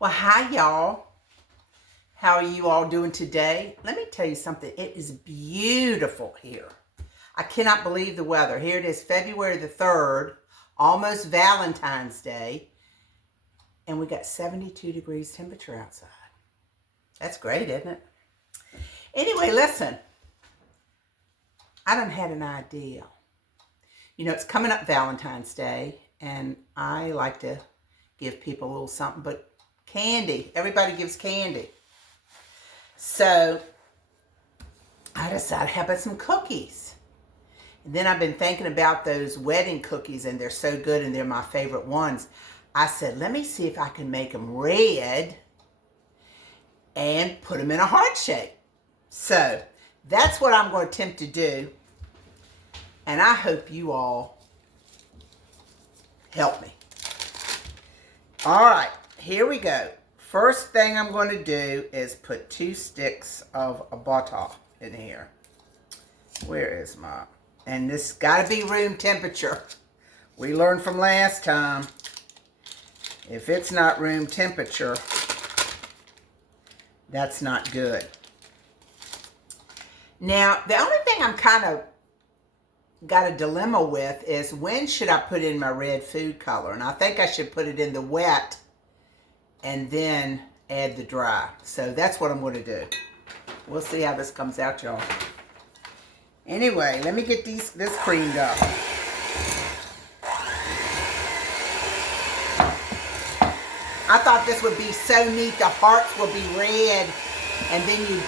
Well, hi, y'all. How are you all doing today? Let me tell you something. It is beautiful here. I cannot believe the weather. Here it is, February the 3rd, almost Valentine's Day, and we got 72 degrees temperature outside. That's great, isn't it? Anyway, listen. I done had an idea. You know, it's coming up Valentine's Day, and I like to give people a little something, but candy. Everybody gives candy. So I decided, how about some cookies? And then I've been thinking about those wedding cookies, and they're so good, and they're my favorite ones. I said, let me see if I can make them red and put them in a heart shape. So that's what I'm going to attempt to do. And I hope you all help me. All right, here we go. First thing I'm going to do is put 2 sticks of a butter in here. Where is my... And this got to be room temperature. We learned from last time, if it's not room temperature, that's not good. Now, the only thing I'm kind of got a dilemma with is when should I put in my red food color? And I think I should put it in the wet and then add the dry. So that's what I'm going to do. We'll see how this comes out, y'all. Anyway, let me get this creamed up. I thought this would be so neat. The hearts will be red, and then you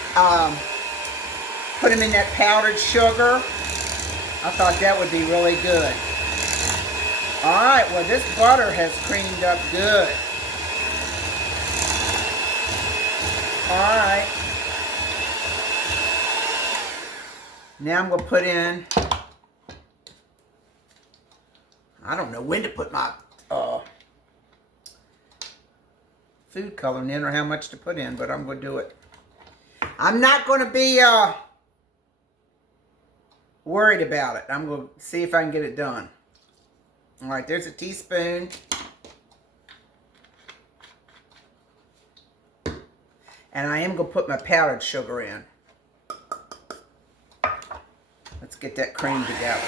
put them in that powdered sugar. I thought that would be really good. All right, well, this butter has creamed up good. All right. Now I'm going to put in, I don't know when to put my food coloring in or how much to put in, but I'm going to do it. I'm not going to be worried about it. I'm going to see if I can get it done. All right, there's a teaspoon. And I am going to put my powdered sugar in. Let's get that cream together.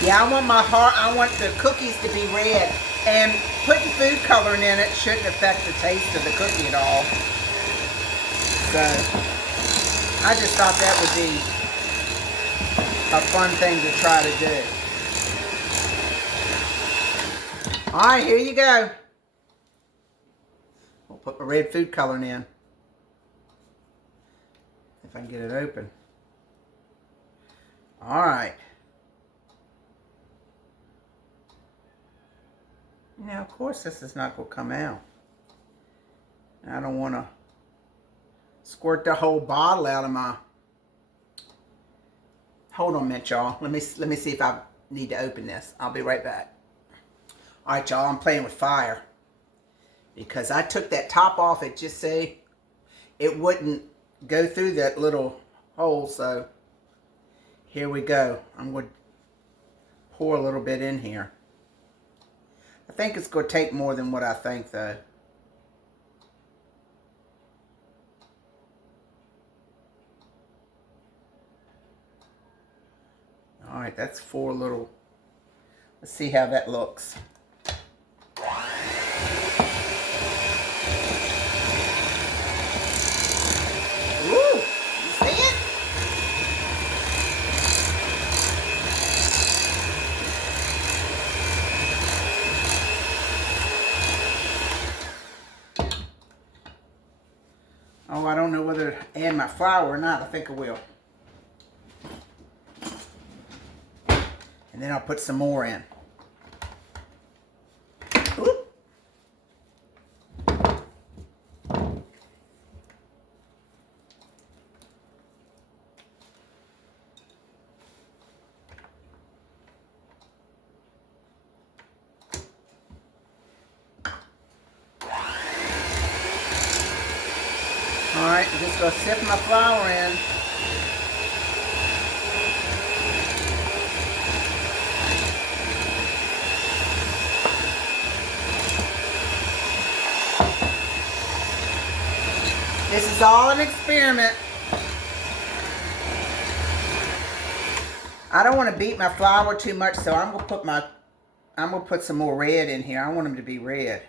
Yeah, I want the cookies to be red. And putting food coloring in it shouldn't affect the taste of the cookie at all. So, I just thought that would be a fun thing to try to do. All right, here you go. We'll put my red food coloring in. If I can get it open. All right. Now, of course, this is not going to come out. I don't want to squirt the whole bottle out of my... Hold on a minute, y'all. Let me see if I need to open this. I'll be right back. All right, y'all, I'm playing with fire. Because I took that top off it just so it wouldn't go through that little hole. So, here we go. I'm going to pour a little bit in here. I think it's going to take more than what I think, though. All right, that's 4 little... Let's see how that looks. Ooh, you see it? Oh, I don't know whether to add my flour or not. I think I will. And then I'll put some more in. Ooh. All right, just going to sift my flour in. This is all an experiment. I don't want to beat my flour too much, so I'm gonna put some more red in here. I want them to be red.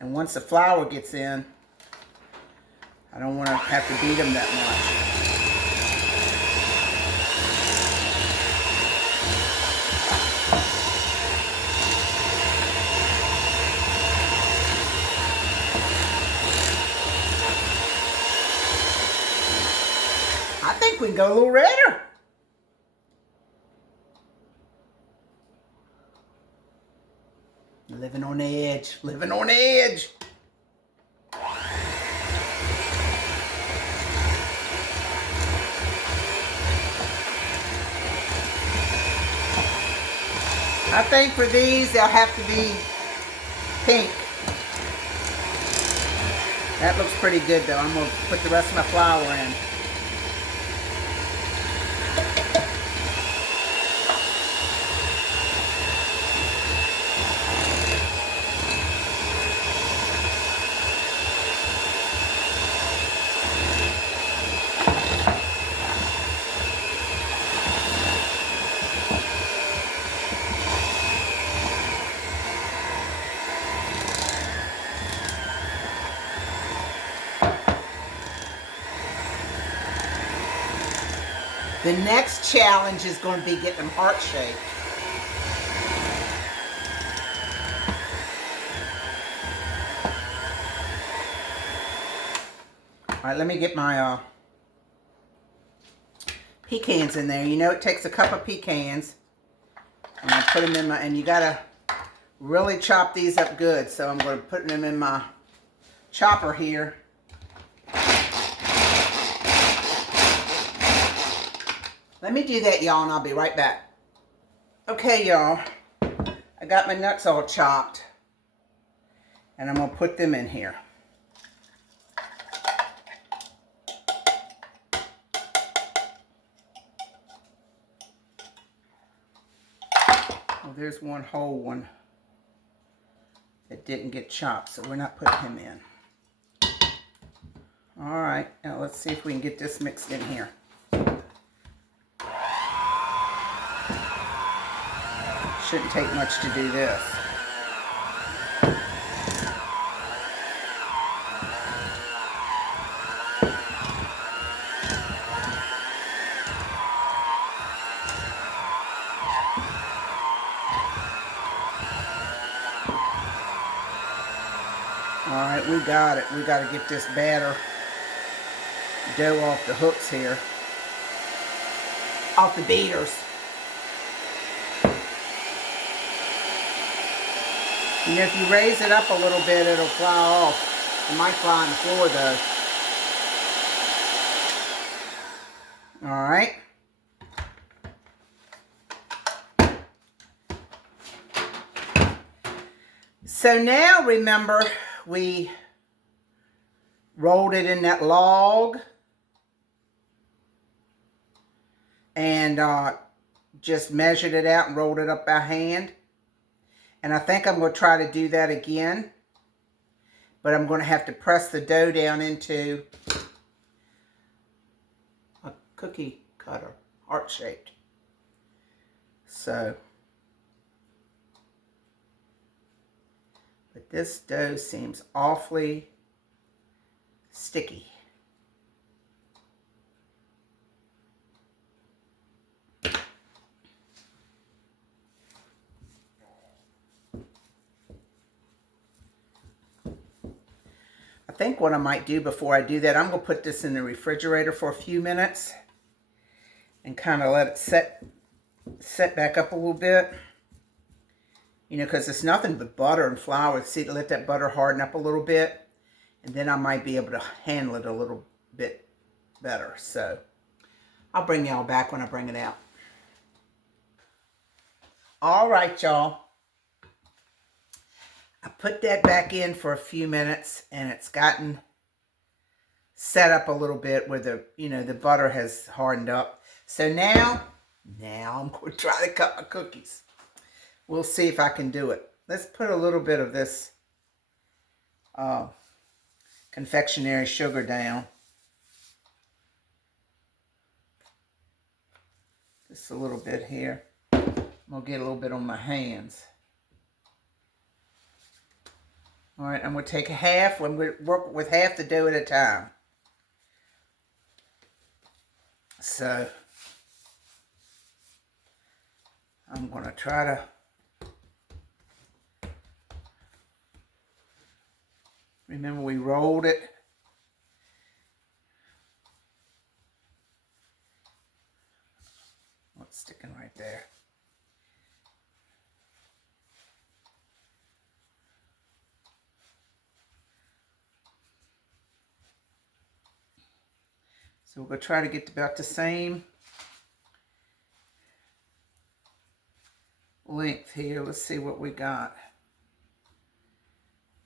And once the flour gets in, I don't want to have to beat them that much. I think we can go a little redder. Living on edge, living on edge. I think for these, they'll have to be pink. That looks pretty good though. I'm gonna put the rest of my flour in. The next challenge is going to be getting them heart-shaped. All right, let me get my pecans in there. You know it takes a cup of pecans. And I put them in my, and you got to really chop these up good. So I'm going to put them in my chopper here. Let me do that, y'all, and I'll be right back. Okay, y'all. I got my nuts all chopped. And I'm going to put them in here. Oh, there's one whole one that didn't get chopped, so we're not putting him in. All right, now let's see if we can get this mixed in here. Shouldn't take much to do this. All right, we got it. We got to get this batter dough off the hooks here. Off the beaters. You know, if you raise it up a little bit, it'll fly off. It might fly on the floor, though. All right. So now, remember, we rolled it in that log and just measured it out and rolled it up by hand. And I think I'm going to try to do that again. But I'm going to have to press the dough down into a cookie cutter, heart-shaped. So, but this dough seems awfully sticky. I think what I might do before I do that, I'm going to put this in the refrigerator for a few minutes and kind of let it set back up a little bit. You know, because it's nothing but butter and flour. See, let that butter harden up a little bit, and then I might be able to handle it a little bit better. So I'll bring y'all back when I bring it out. All right, y'all. I put that back in for a few minutes and it's gotten set up a little bit where the, the butter has hardened up. So now I'm going to try to cut my cookies. We'll see if I can do it. Let's put a little bit of this confectionery sugar down. Just a little bit here. I'll get a little bit on my hands. All right, I'm going to take half. I'm going to work with half the dough at a time. So, I'm going to try to remember we rolled it. Oh, it's sticking right there. So we're going to try to get about the same length here. Let's see what we got.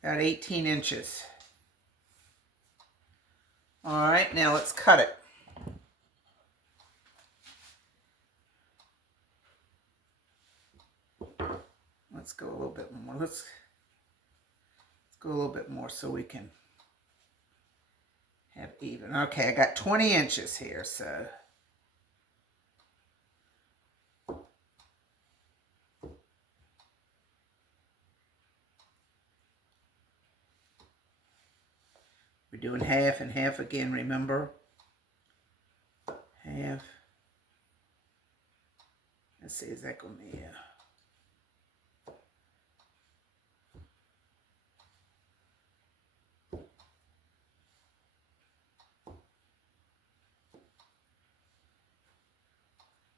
About 18 inches. All right, now let's cut it. Let's go a little bit more. Let's go a little bit more so we can have even. Okay, I got 20 inches here, so. We're doing half and half again, remember? Half. Let's see, is that going to be, yeah.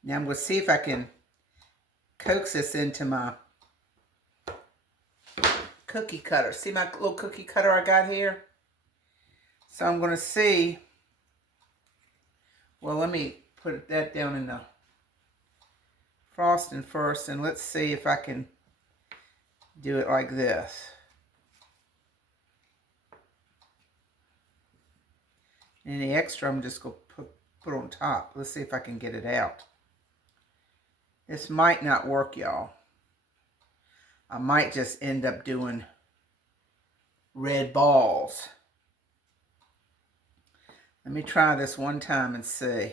Now I'm going to see if I can coax this into my cookie cutter. See my little cookie cutter I got here? So I'm going to see. Well, let me put that down in the frosting first, and let's see if I can do it like this. And the extra I'm just going to put on top. Let's see if I can get it out. This might not work, y'all. I might just end up doing red balls. Let me try this one time and see.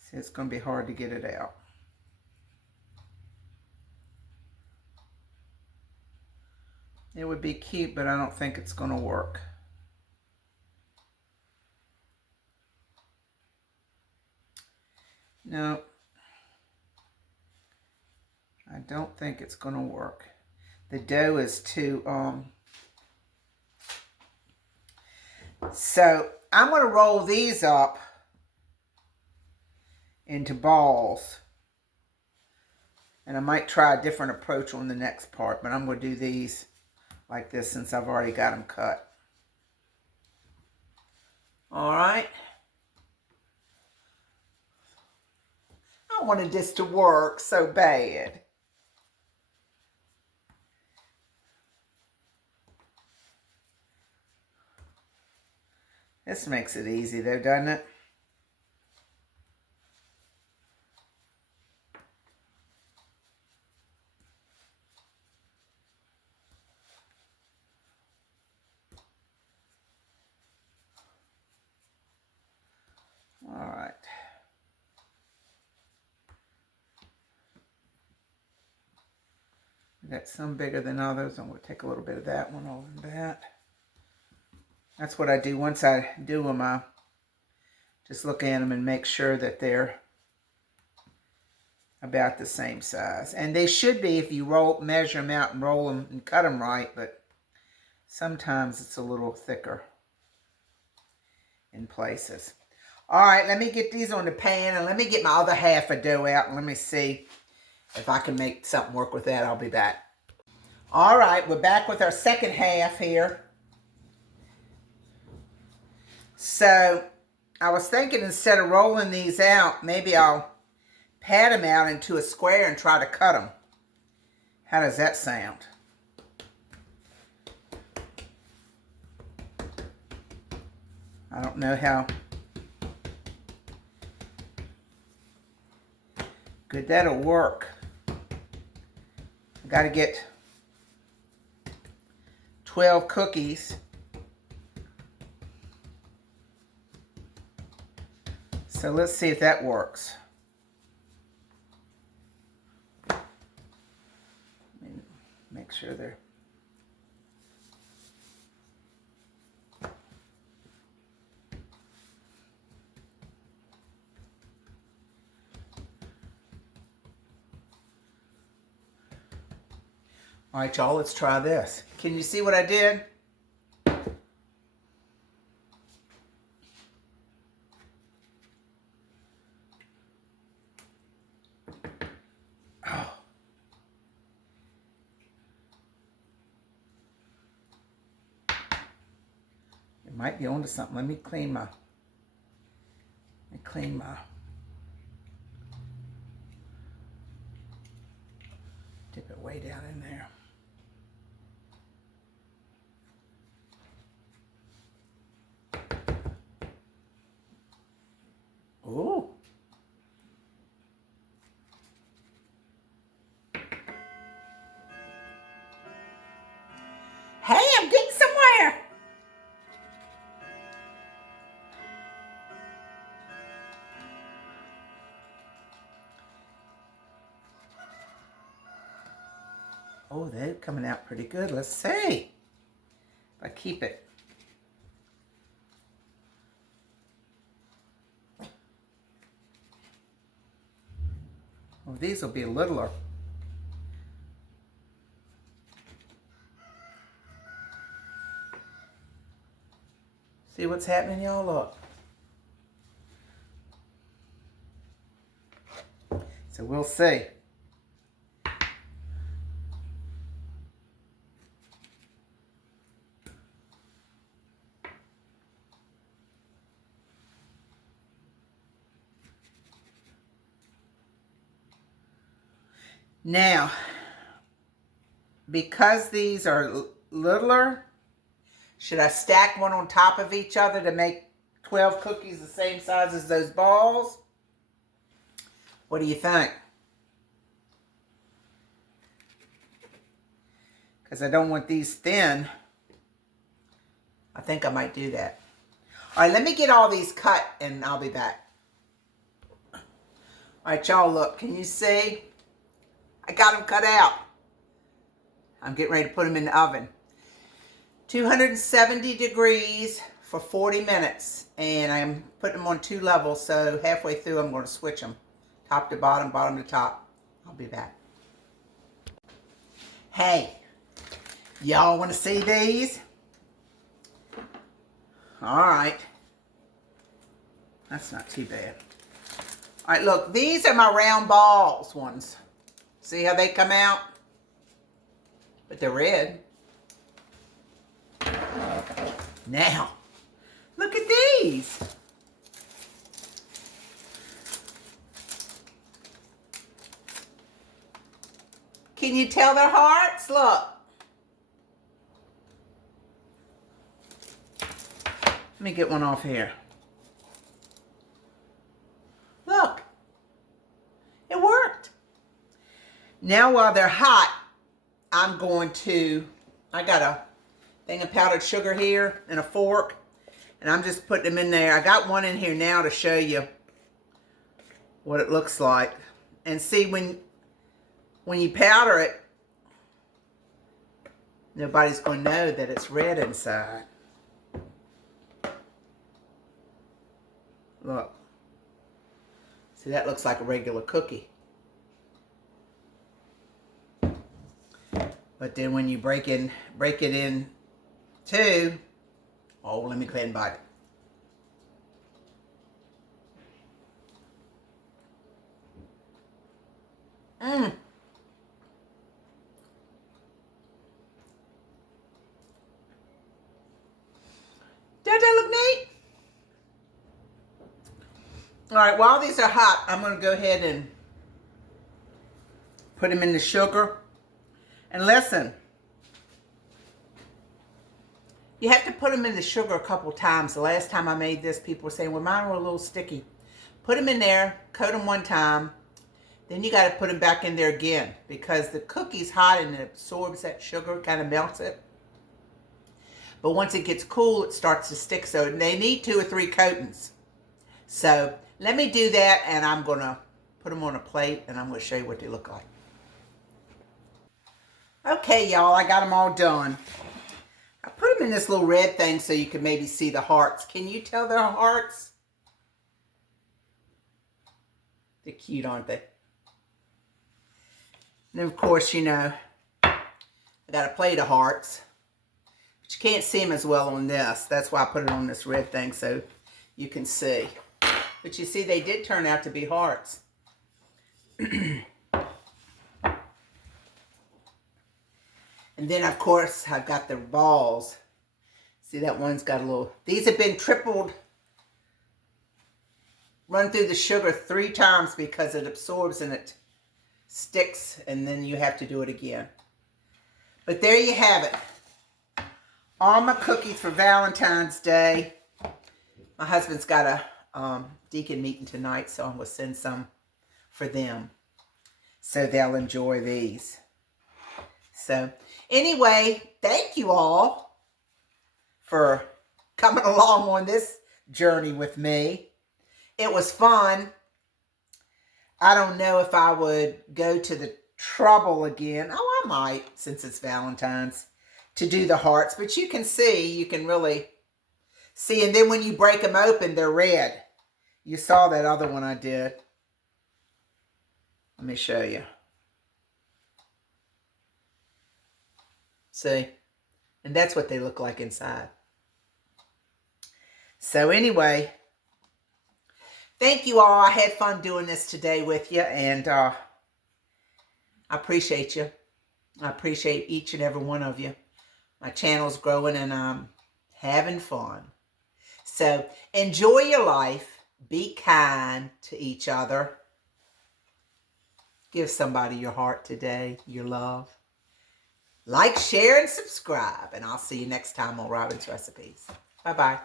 See, it's going to be hard to get it out. It would be cute, but I don't think it's going to work. No, I don't think it's going to work. The dough is too, So I'm going to roll these up into balls. And I might try a different approach on the next part, but I'm going to do these like this since I've already got them cut. All right. I wanted this to work so bad. This makes it easy though, doesn't it? All right. We got some bigger than others. I'm going to take a little bit of that one over that. That's what I do. Once I do them, I just look at them and make sure that they're about the same size. And they should be if you measure them out and roll them and cut them right, but sometimes it's a little thicker in places. All right, let me get these on the pan and let me get my other half of dough out and let me see if I can make something work with that. I'll be back. All right, we're back with our second half here. So I was thinking instead of rolling these out, maybe I'll pat them out into a square and try to cut them. How does that sound? I don't know how good that'll work. I got to get 12 cookies. So let's see if that works. Make sure they're... All right, y'all, let's try this. Can you see what I did? Oh. It might be onto something. Let me clean my... Dip it way down in there. Ooh. Hey, I'm getting somewhere. Oh, they're coming out pretty good. Let's see if I keep it. Oh, these will be littler. See what's happening, y'all? Look. So we'll see. Now, because these are littler, should I stack one on top of each other to make 12 cookies the same size as those balls? What do you think? Because I don't want these thin. I think I might do that. All right, let me get all these cut and I'll be back. All right, y'all, look. Can you see? I got them cut out. I'm getting ready to put them in the oven. 270 degrees for 40 minutes. And I'm putting them on 2 levels. So halfway through, I'm going to switch them. Top to bottom, bottom to top. I'll be back. Hey, y'all want to see these? All right. That's not too bad. All right, look. These are my round balls ones. See how they come out? But they're red. Now, look at these. Can you tell they're hearts? Look. Let me get one off here. Look. It worked. Now while they're hot, I'm going to, I got a thing of powdered sugar here and a fork, and I'm just putting them in there. I got one in here now to show you what it looks like. And see, when you powder it, nobody's going to know that it's red inside. Look. See, that looks like a regular cookie. But then when you break it in two, oh, let me go ahead and bite it. Mmm. Doesn't that look neat? All right, while these are hot, I'm going to go ahead and put them in the sugar. And listen, you have to put them in the sugar a couple times. The last time I made this, people were saying, well, mine were a little sticky. Put them in there, coat them one time. Then you got to put them back in there again because the cookie's hot and it absorbs that sugar, kind of melts it. But once it gets cool, it starts to stick. So they need 2 or 3 coatings. So let me do that, and I'm going to put them on a plate, and I'm going to show you what they look like. Okay, y'all, I got them all done. I put them in this little red thing so you can maybe see the hearts. Can you tell they're hearts? They're cute, aren't they? And of course, you know, I got a plate of hearts. But you can't see them as well on this. That's why I put it on this red thing so you can see. But you see, they did turn out to be hearts. And then, of course, I've got the balls. See, that one's got a little... These have been tripled, run through the sugar 3 times because it absorbs and it sticks, and then you have to do it again. But there you have it. All my cookies for Valentine's Day. My husband's got a deacon meeting tonight, so I'm going to send some for them so they'll enjoy these. So anyway, thank you all for coming along on this journey with me. It was fun. I don't know if I would go to the trouble again. Oh, I might, since it's Valentine's, to do the hearts. But you can see, you can really see. And then when you break them open, they're red. You saw that other one I did. Let me show you. See? And that's what they look like inside. So anyway, thank you all. I had fun doing this today with you, and I appreciate you. I appreciate each and every one of you. My channel's growing, and I'm having fun. So enjoy your life. Be kind to each other. Give somebody your heart today, your love. Like, share, and subscribe. And I'll see you next time on Robin's Recipes. Bye-bye.